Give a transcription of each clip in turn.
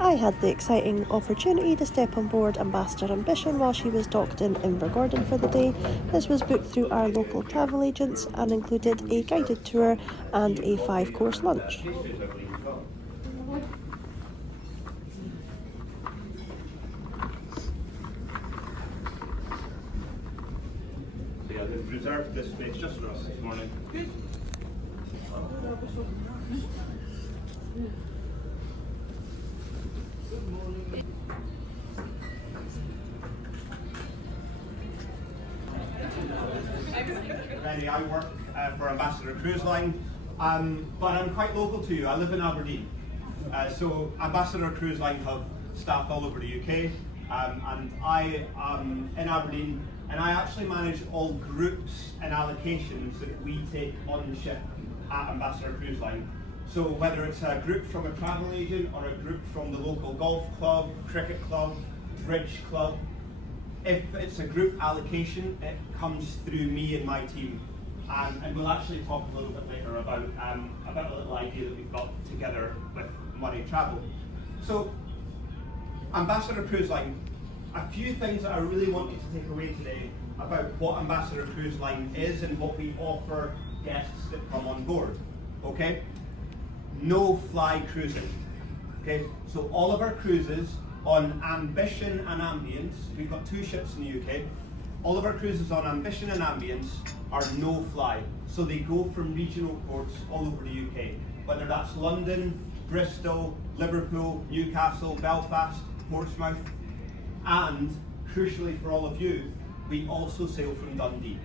I had the exciting opportunity to step on board Ambassador Ambition while she was docked in Invergordon for the day. This was booked through our local travel agents and included a guided tour and a 5-course lunch. Yeah, they've reserved this space just for us this morning. Benny, I work for Ambassador Cruise Line, but I'm quite local to you. I live in Aberdeen. So Ambassador Cruise Line have staff all over the UK, and I am in Aberdeen, and I actually manage all groups and allocations that we take on the ship at Ambassador Cruise Line. So whether it's a group from a travel agent or a group from the local golf club, cricket club, bridge club, if it's a group allocation, it comes through me and my team. And we'll actually talk a little bit later about a little idea that we've got together with Money Travel. So, Ambassador Cruise Line, a few things that I really want you to take away today about what Ambassador Cruise Line is and what we offer guests that come on board, okay? No fly cruising, okay? So all of our cruises on Ambition and Ambience, we've got 2 ships in the UK, all of our cruises on Ambition and Ambience are no fly. So they go from regional ports all over the UK, whether that's London, Bristol, Liverpool, Newcastle, Belfast, Portsmouth, and crucially for all of you, we also sail from Dundee.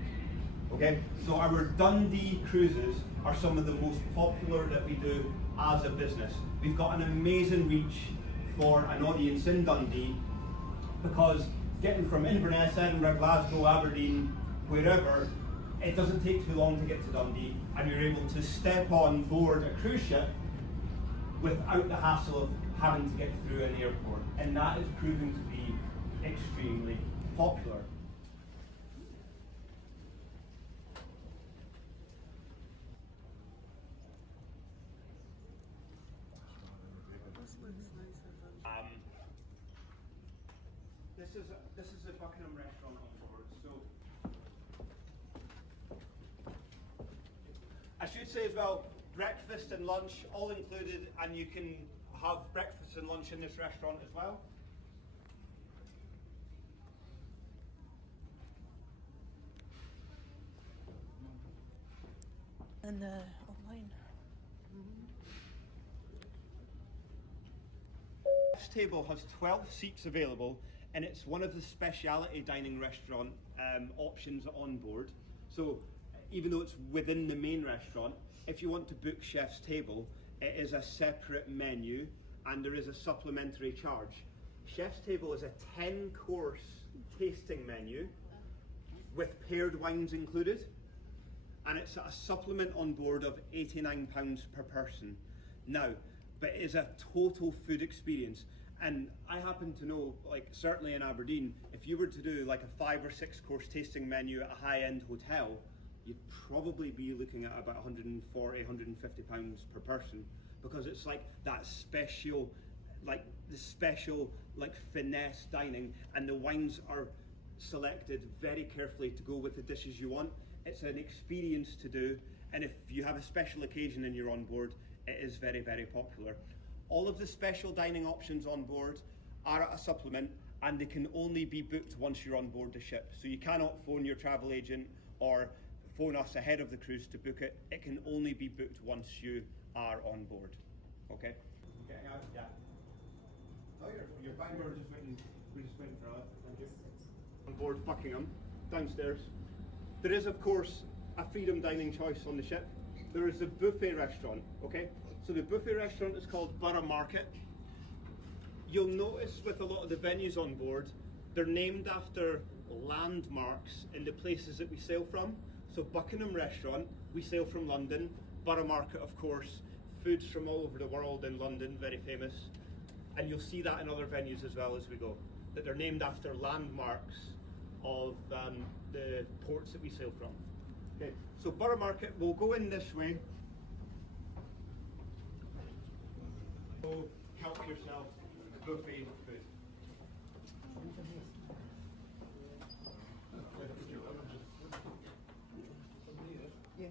Okay, so our Dundee cruises are some of the most popular that we do as a business. We've got an amazing reach for an audience in Dundee because getting from Inverness, Edinburgh, Glasgow, Aberdeen, wherever, it doesn't take too long to get to Dundee, and you're able to step on board a cruise ship without the hassle of having to get through an airport, and that is proving to be extremely popular. This is a Buckingham restaurant on board. So I should say as well, breakfast and lunch all included, and you can have breakfast and lunch in this restaurant as well. And online. This table has 12 seats available, and it's one of the speciality dining restaurant options on board. So even though it's within the main restaurant, if you want to book chef's table, it is a separate menu and there is a supplementary charge. Chef's table is a 10-course tasting menu with paired wines included, and it's a supplement on board of £89 per person. Now, but it is a total food experience. And I happen to know, like certainly in Aberdeen, if you were to do like a 5 or 6 course tasting menu at a high-end hotel, you'd probably be looking at about £140, £150 per person, because it's like that special, like the special, like finesse dining, and the wines are selected very carefully to go with the dishes you want. It's an experience to do, and if you have a special occasion and you're on board, it is very, very popular. All of the special dining options on board are at a supplement, and they can only be booked once you're on board the ship. So you cannot phone your travel agent or phone us ahead of the cruise to book it. It can only be booked once you are on board. Okay? Getting out? Yeah. Oh, you're fine. We're just waiting for that. Thank you. On board Buckingham, downstairs. There is, of course, a freedom dining choice on the ship. There is a buffet restaurant, okay? So the buffet restaurant is called Borough Market. You'll notice with a lot of the venues on board, they're named after landmarks in the places that we sail from. So Buckingham Restaurant, we sail from London. Borough Market, of course, foods from all over the world in London, very famous. And you'll see that in other venues as well as we go, that they're named after landmarks of the ports that we sail from. Okay, so Borough Market, we'll go in this way. So help yourself buffet food. Yeah.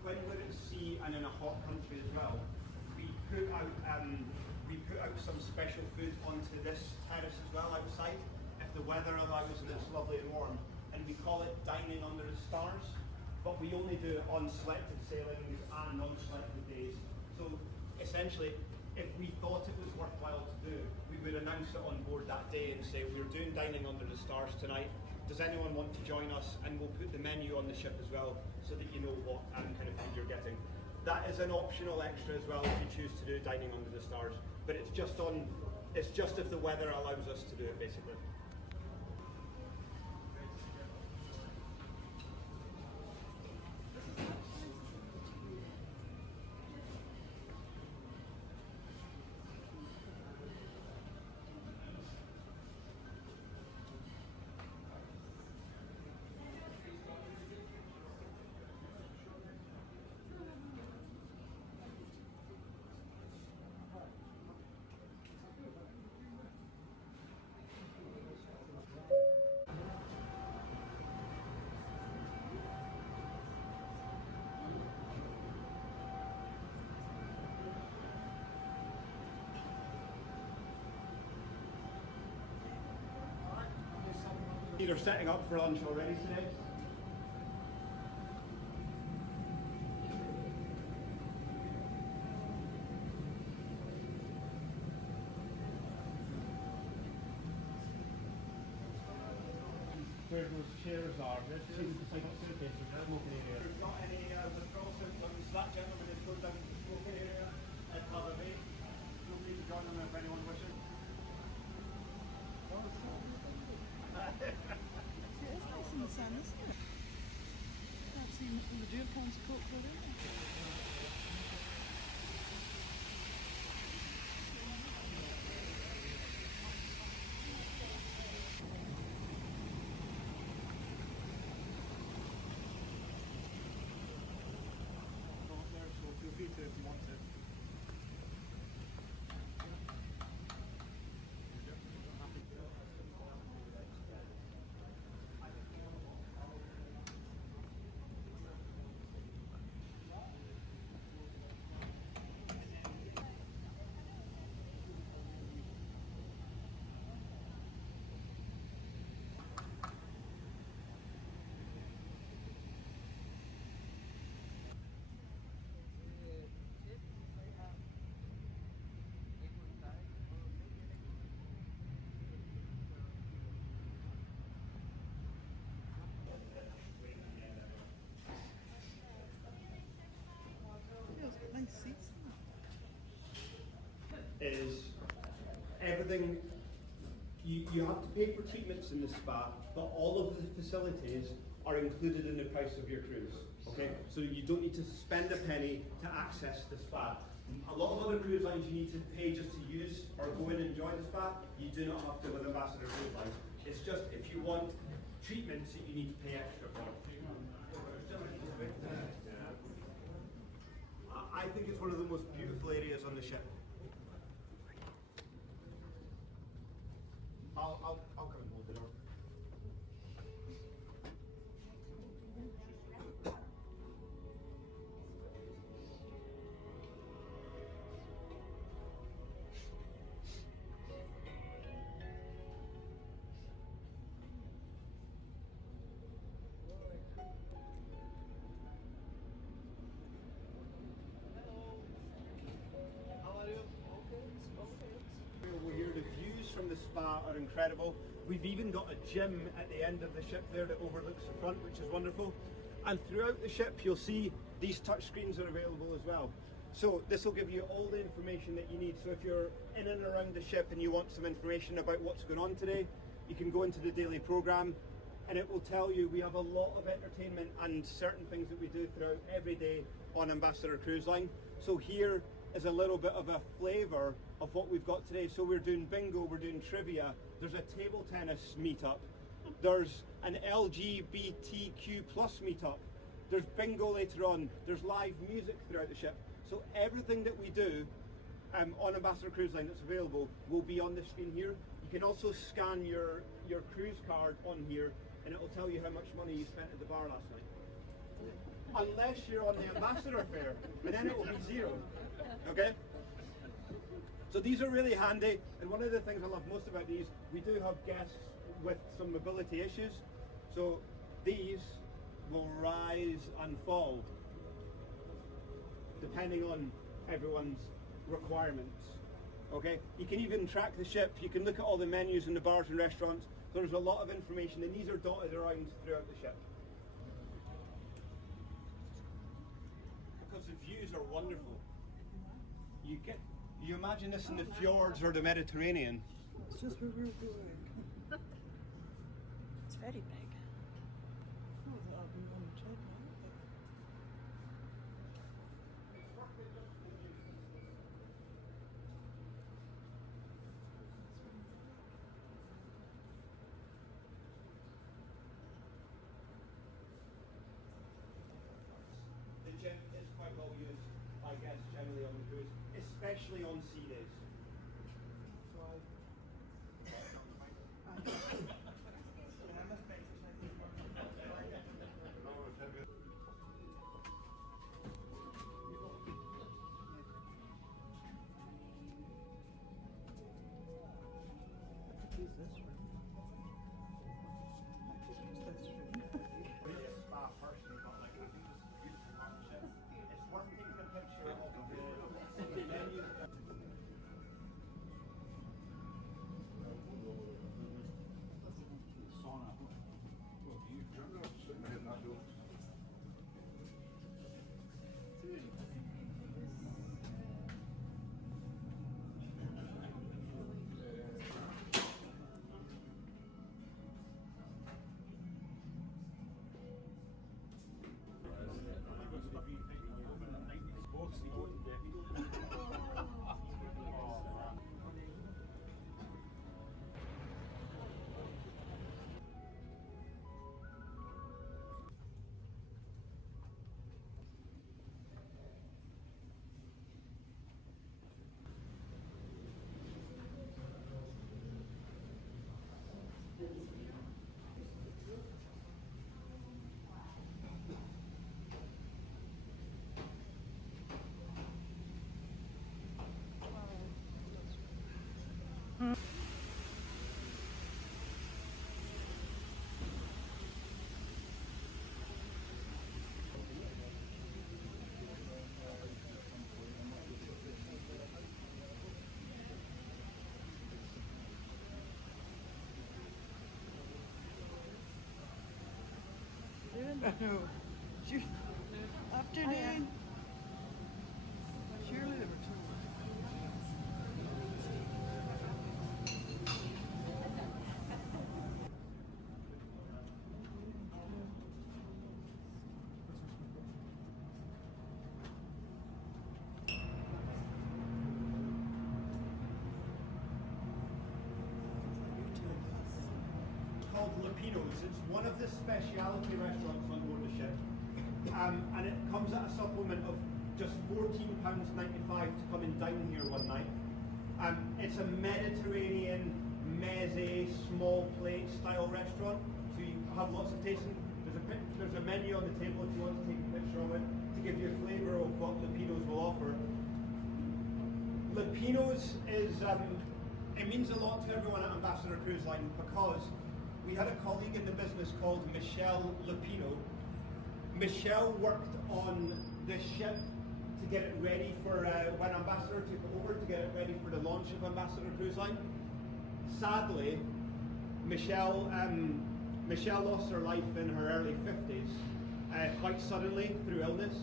When we're at sea and in a hot country as well, we put out some special food onto this terrace as well outside, if the weather allows and it's lovely and warm, and we call it dining under the stars. But we only do it on selected sailings and non-selected days. So essentially, if we thought it was worthwhile to do, we would announce it on board that day and say, we're doing dining under the stars tonight. Does anyone want to join us? And we'll put the menu on the ship as well, so that you know what kind of food you're getting. That is an optional extra as well if you choose to do dining under the stars. But it's just if the weather allows us to do it, basically. You're setting up for lunch already today? Where those chairs are, there's two suitcases, smoking area. There's not any withdrawal symptoms. That gentleman is going down to the smoking area at Mother Bay. Feel free to join them if anyone wishes. It's nice in the sun, isn't it? Can't see much of the deer ponds coat for it. So feel free to if you want to. Yeah, it's got nice seats. Is everything, you have to pay for treatments in the spa, but all of the facilities are included in the price of your cruise. Okay, so you don't need to spend a penny to access the spa. A lot of other cruise lines you need to pay just to use or go in and enjoy the spa. You do not have to with Ambassador Cruise Lines. It's just if you want treatments that you need to pay extra for. I think it's one of the most beautiful areas on the ship. I'll come and hold the door. Over here, the views from the spa are incredible. We've even got a gym at the end of the ship there that overlooks the front, which is wonderful. And throughout the ship, you'll see these touch screens are available as well. So this will give you all the information that you need. So if you're in and around the ship and you want some information about what's going on today, you can go into the daily program and it will tell you we have a lot of entertainment and certain things that we do throughout every day on Ambassador Cruise Line. So here is a little bit of a flavour of what we've got today. So we're doing bingo, we're doing trivia, there's a table tennis meetup, there's an LGBTQ plus meetup, there's bingo later on, there's live music throughout the ship. So everything that we do on Ambassador Cruise Line that's available will be on the screen here. You can also scan your cruise card on here and it will tell you how much money you spent at the bar last night. Unless you're on the Ambassador fare, and then it will be zero. Okay? So these are really handy, and one of the things I love most about these, we do have guests with some mobility issues. So these will rise and fall depending on everyone's requirements. Okay, you can even track the ship, you can look at all the menus in the bars and restaurants. There's a lot of information and these are dotted around throughout the ship. Because the views are wonderful. You imagine this in the fjords or the Mediterranean. It's just where we're going. It's very big. Oh, that'll be on the check, The gym is quite well used, I guess, generally on the cruise, especially on sea days. Use this room. Use this room. Really a spa personally, but like I think this is a beautiful partnership. It's worth taking a picture of the menu. Sauna. Well, you turn up, sitting there not doing. No. Afternoon. Surely there were two. Called Lupino's. It's one of the specialty restaurants on board the ship, and it comes at a supplement of just £14.95 to come and dine here one night. It's a Mediterranean meze small plate style restaurant, so you have lots of tasting. There's a menu on the table if you want to take a picture of it to give you a flavour of what Lupino's will offer. Lupino's is it means a lot to everyone at Ambassador Cruise Line because we had a colleague in the business called Michelle Lupino. Michelle worked on the ship to get it ready for when Ambassador took over, to get it ready for the launch of Ambassador Cruise Line. Sadly, Michelle lost her life in her early 50s quite suddenly through illness.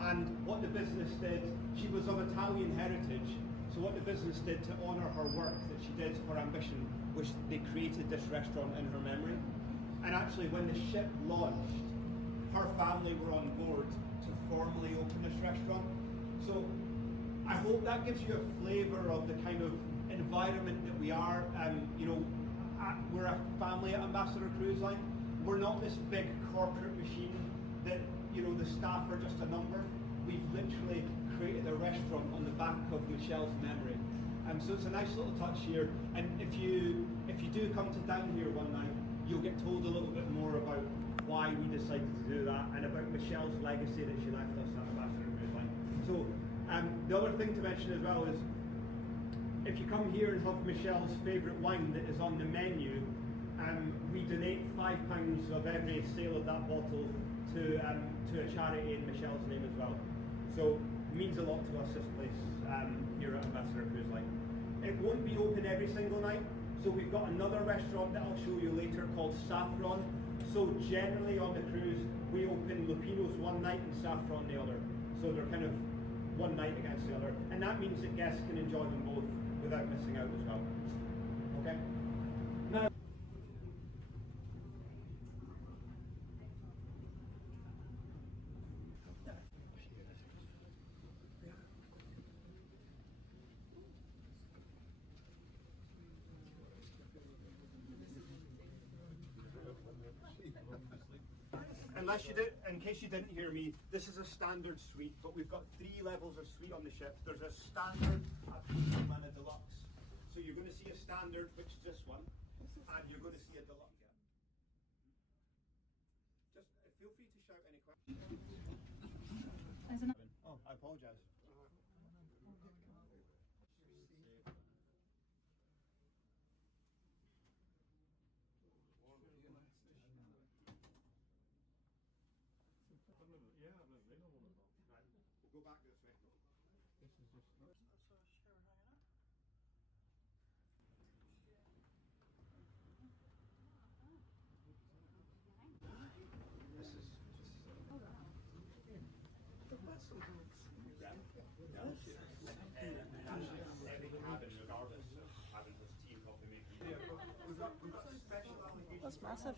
And what the business did, she was of Italian heritage, so what the business did to honour her work that she did for Ambition, was they created this restaurant in her memory. And actually when the ship launched, her family were on board to formally open this restaurant. So I hope that gives you a flavour of the kind of environment that we are. We're a family at Ambassador Cruise Line. We're not this big corporate machine that, the staff are just a number. We've literally created a restaurant on the back of Michelle's memory. So it's a nice little touch here. And if you do come to down here one night, you'll get told a little bit more about why we decided to do that and about Michelle's legacy that she left us at Ambassador Cruise Line. So the other thing to mention as well is, if you come here and have Michelle's favourite wine that is on the menu, we donate £5 of every sale of that bottle to a charity in Michelle's name as well. So it means a lot to us, this place here at Ambassador Cruise Line. It won't be open every single night, so we've got another restaurant that I'll show you later called Saffron. So generally on the cruise, we open Lupinos one night and Saffron the other. So they're kind of one night against the other. And that means that guests can enjoy them both without missing out as well. Okay? Now, in case you didn't hear me, this is a standard suite, but we've got 3 levels of suite on the ship. There's a standard, a premium, and a deluxe. So you're going to see a standard, which is this one, and you're going to see a deluxe. Just feel free to shout any questions. Oh, I apologise. Yeah, I've never been on one of those. Right, we'll go back this way. This is just. That's a shower hanging up. Every cabin, regardless of having this tea and coffee making. We've got special allocation. That's massive.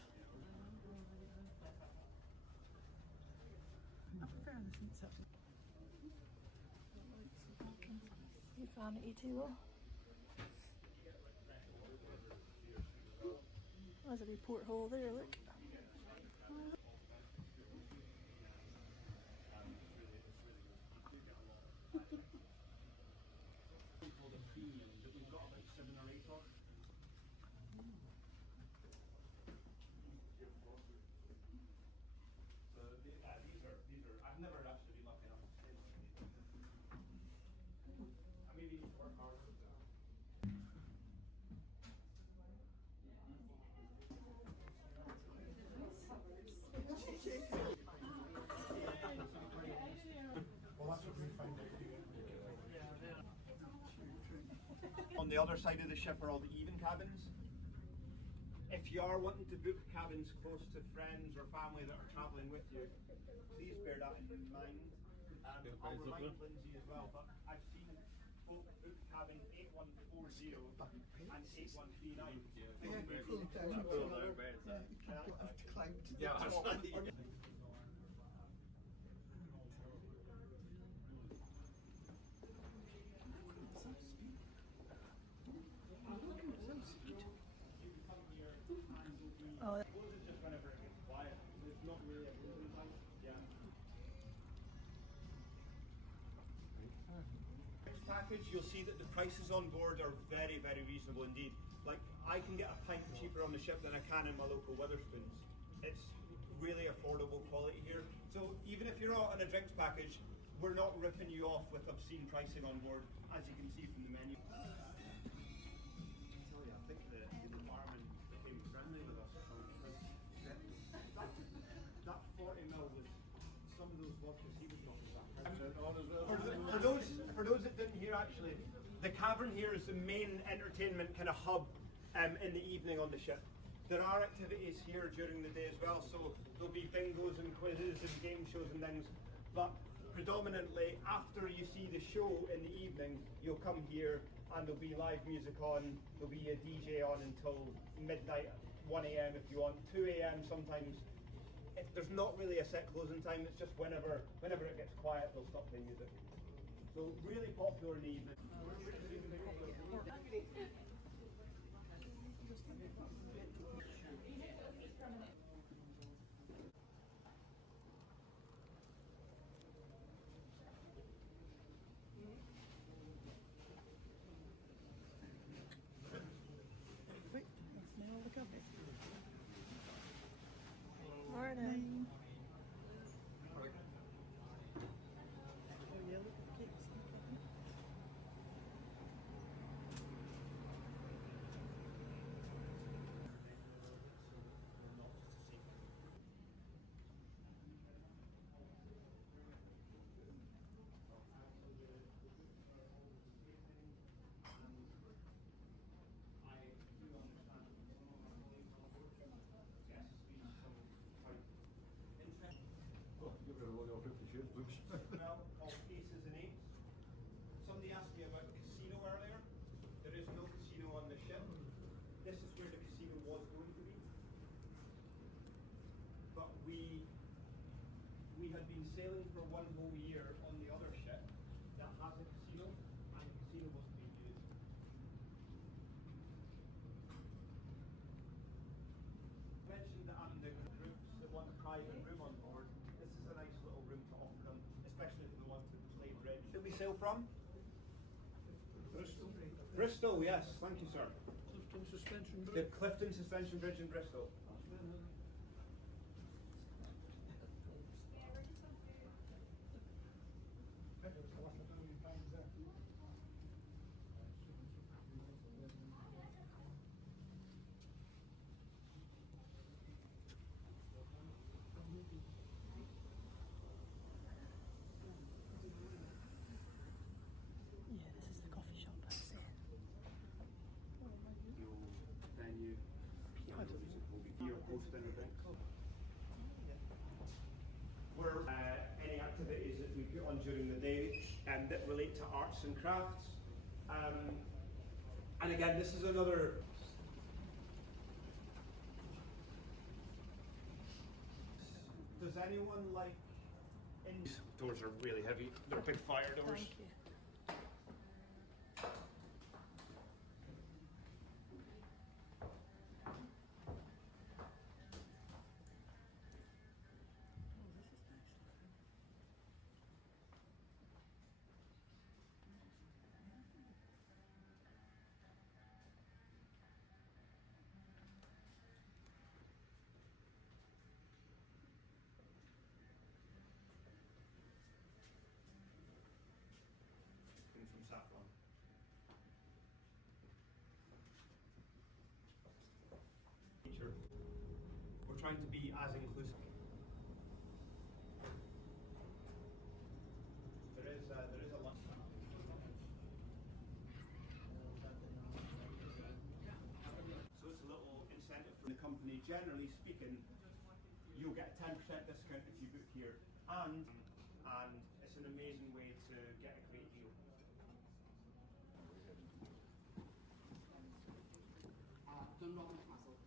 You vanity table. There's a wee porthole there, look. Called a premium that we've got about 7 or 8 of. So these are I've never actually been lucky enough to stay with these. I maybe need to work harder. Well, that's what we find out. On the other side of the ship are all the even cabins. If you are wanting to book cabins close to friends or family that are travelling with you, please bear that in mind. I'll remind Lindsay as well, but I've seen folk book cabin 8140 and 8139. Oh, It's just whenever it gets quiet. It's not really a moving time. Yeah. Next package, you'll see that the prices on board are very, very reasonable indeed. Like, I can get a pint cheaper on the ship than I can in my local Wetherspoons. It's really affordable quality here. So even if you're not on a drinks package, we're not ripping you off with obscene pricing on board, as you can see from the menu. I tell you, I think the barman became friendly with us. That 40 mil was some of those vodkas he was talking about. For those that didn't hear, actually, the cavern here is the main entertainment kind of hub in the evening on the ship. There are activities here during the day as well, so there'll be bingos and quizzes and game shows and things. But predominantly after you see the show in the evening, you'll come here and there'll be live music on, there'll be a DJ on until midnight, 1 a.m. if you want, 2 a.m. sometimes. There's not really a set closing time, it's just whenever it gets quiet, they'll stop playing music. So really popular in the evening. Quick, let's smell the coffee. Morning. Oh yeah, look at the cakes and coffee. Oh, get rid of all your 50 Shades books. Well, of aces and eights. Somebody asked me about casino earlier. There is no casino on the ship. This is where the casino was going to be. But we had been sailing for 1 whole year on the other ship that has a casino, and the casino wasn't being used. I mentioned that I'm the groups that want a private room on board. This is a nice little room to offer them, especially if they want to play bridge. Where we sail from? Bristol. Bristol, yes. Thank you, sir. Clifton Suspension The Bridge. Clifton Suspension Bridge in Bristol. Yeah, this is the coffee shop I was saying. Venue. Your host and events. Where any activities that we put on during the day that relate to arts and crafts. And again, this is another. Does anyone like? These doors are really heavy. They're big fire doors. Thank you. Oh, this is nice. From Saffron. Feature. We're trying to be as inclusive. There is a lot. So it's a little incentive for the company. Generally speaking, you'll get a 10% discount if you book here, and it's an amazing way to get a great deal. Dundalk Castle.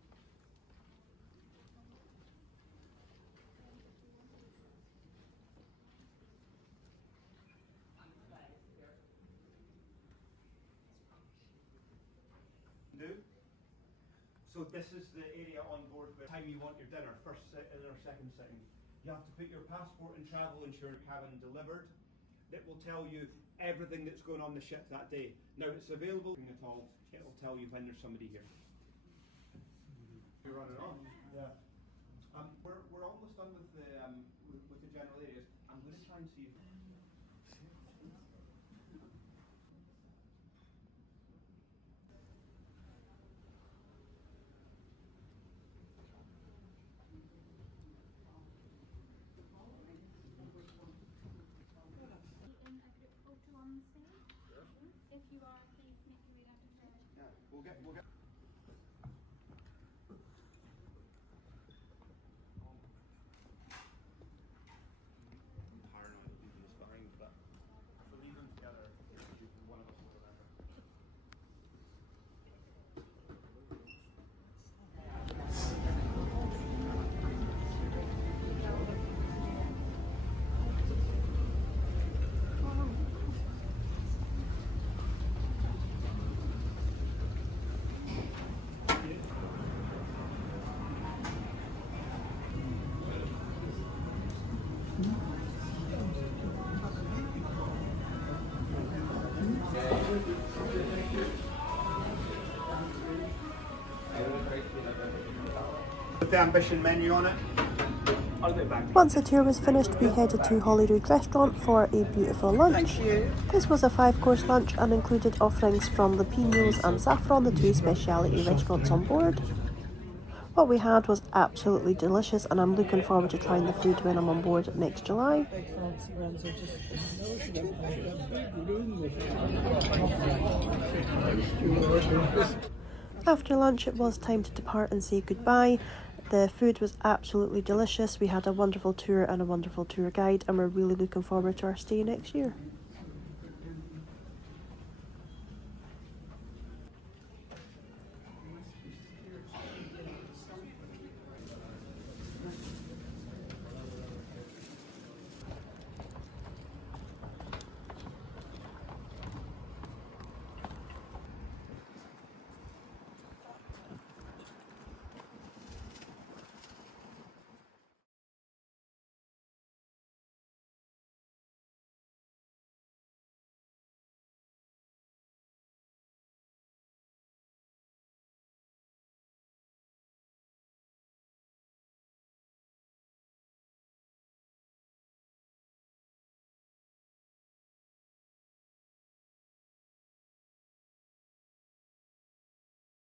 Do. So this is the area on board by the time you want your dinner, first sitting or second sitting. You have to put your passport and travel insurance cabin delivered. That will tell you everything that's going on the ship that day. Now it's available at all. It will tell you when there's somebody here. You're running on. Yeah. We're almost done with the general areas. I'm going to try and see if. In a group photo on the side. If you are, please make your way down to the. Yeah, we'll get. Paranoid people as the Ambition menu on it. Once the tour was finished, we headed to Holyrood Restaurant for a beautiful lunch. This was a 5-course lunch and included offerings from the Pinos and Saffron, the two speciality restaurants on board. What we had was absolutely delicious, and I'm looking forward to trying the food when I'm on board next July. After lunch, it was time to depart and say goodbye. The food was absolutely delicious. We had a wonderful tour and a wonderful tour guide, and we're really looking forward to our stay next year.